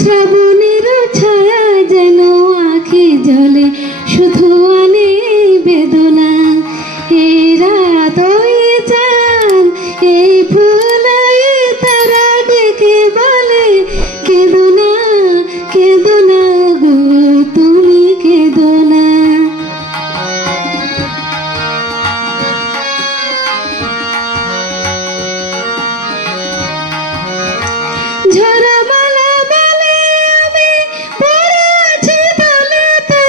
শ্রাবণের ছায়া যেন আঁখি জলে শুধু আনে বেদনা। এই রাত ওই চাঁদ এই ফুল এই তারা ডেকে বলে কেঁদো না গো তুমি কেঁদো না। ঝরা মালা বলে আমি পড়ে আছি তলেতে,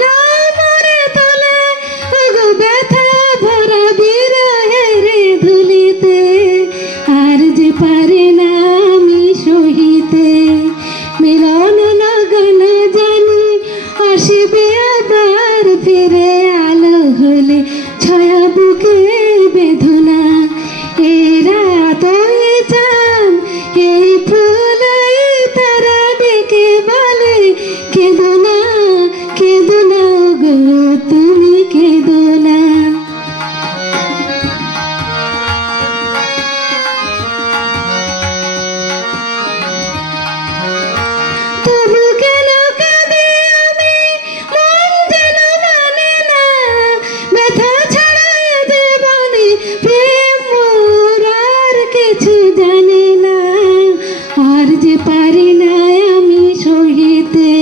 না মরে তোলে ওগো ব্যথা ভরা বিরহের ধুলিতে। আর যে পারে না আমি সহিতে মিলন লগন জানি আসবে আবার ফিরে আলো হলে ছায়া বুকে বেদনা। এই রাত ওই চাঁদ এই ফুল এই তারা ডেকে বলে কেঁদো না গো তুমি কেঁদো না। তবু কেন কাঁদে আমি মন যেন মানে না, ব্যথা ছাড়া জীবনে প্রেম মোর আর কিছু জানে না। আর যে পারি না আমি সহিতে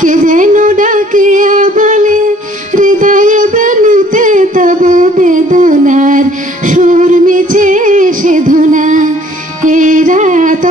কে যেন ডাকে বলে হৃদয়ে বেলুতে তবু বেদনার সুর মিছে সে ধুনা। এই রাত